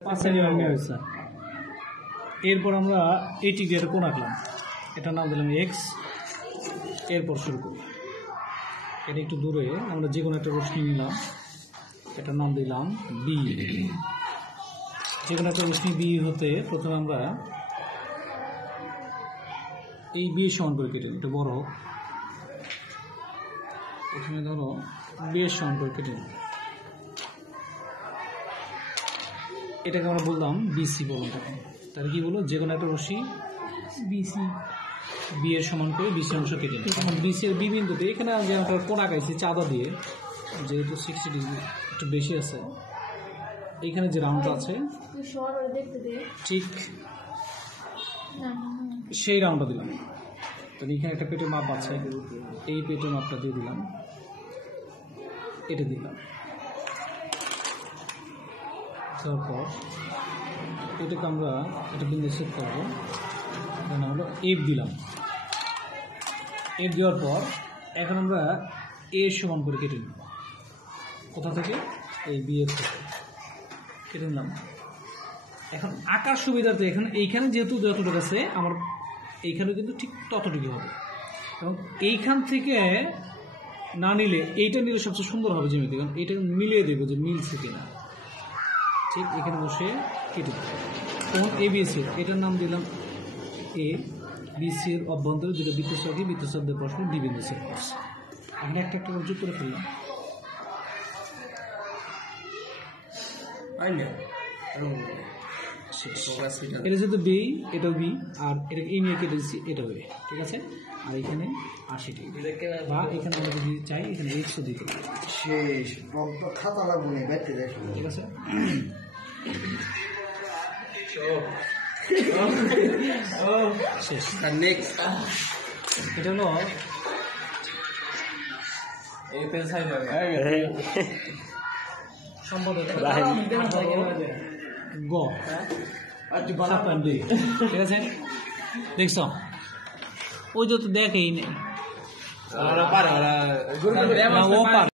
5 নিয়মে হয়েছে। এরপর আমরা এটি দিয়ে কোণ আঁকলাম, এটার নাম দিলাম এক্স। এরপর শুরু করি, এটা একটু দূরে আমরা যে কোনো একটা রশ্মি নিলাম, এটার নাম দিলাম বি। যে কোনো একটা রশ্মি বি হতে প্রথমে আমরা এই বি সমান করে কেটে নিই, এটা বড় হোক। এখানে ধরো বি এর সমান করে কেটে নিই, এটাকে আমরা বললাম বিসি বলুন। তাহলে কি বলবো, যে কোনো একটা রশ্মি বিসি বি এর সমান করে বিসি অংশ কেটে নিই। এখন বিসি এর বি বিন্দুতে এখানে যে আমরা কোণ আঁকাইছি চাঁদা দিয়ে, যেহেতু 60 ডিগ্রি একটু বেশি আছে, এইখানে যে রাউন্ডটা আছে ঠিক সেই রাউন্ডটা দিলাম। তাহলে এখানে একটা পেটের মাপ আছে, এই পেটের মাপটা দিয়ে দিলাম, এটা দিলাম। তারপর এটাকে আমরা এটা বিন্দু সেট করবো, এখানে হলো এফ দিলাম। এফ দেওয়ার পর এখন আমরা এ সমান করে কেটে নিব। কোথা থেকে? এই বি এফ থেকে কেটে নিলাম। এখন আকার সুবিধার্থে এখানে এইখানে যেহেতু যতটুকু আছে আমার এইখানে কিন্তু ঠিক ততটুকু হবে, এবং এইখান থেকে না নিলে এইটা নিলে সবচেয়ে সুন্দর হবে জ্যামিতি, কারণ এইটা মিলিয়ে দেবো যে মিলছে কিনা। ঠিক এখানে বসে কেটে দেবো। তখন এ বিসি এটার নাম দিলাম এ। বিসি এর অভ্যন্তরে যেটা বৃত্তচাপী, বৃত্তচাপদের প্রশ্ন ডি বিন্দু সেট করছে। আমরা একটা একটা যোগ করে ফেললাম। এটা যেহেতু বি, এটাও বি, আর এটা এই নিয়ে কেটে দিচ্ছি, এটাও এ। ঠিক আছে, আর এখানে 80 ডিগ্রি, বা এখানে আমরা যদি চাই এখানে 100 দিতে শেষ খাতা লাগবে। ঠিক আছে, শেষ। এটা হলো সম্পাদক গ 7.2। ঠিক আছে, দেখছ ওই যত দেখেই নেই।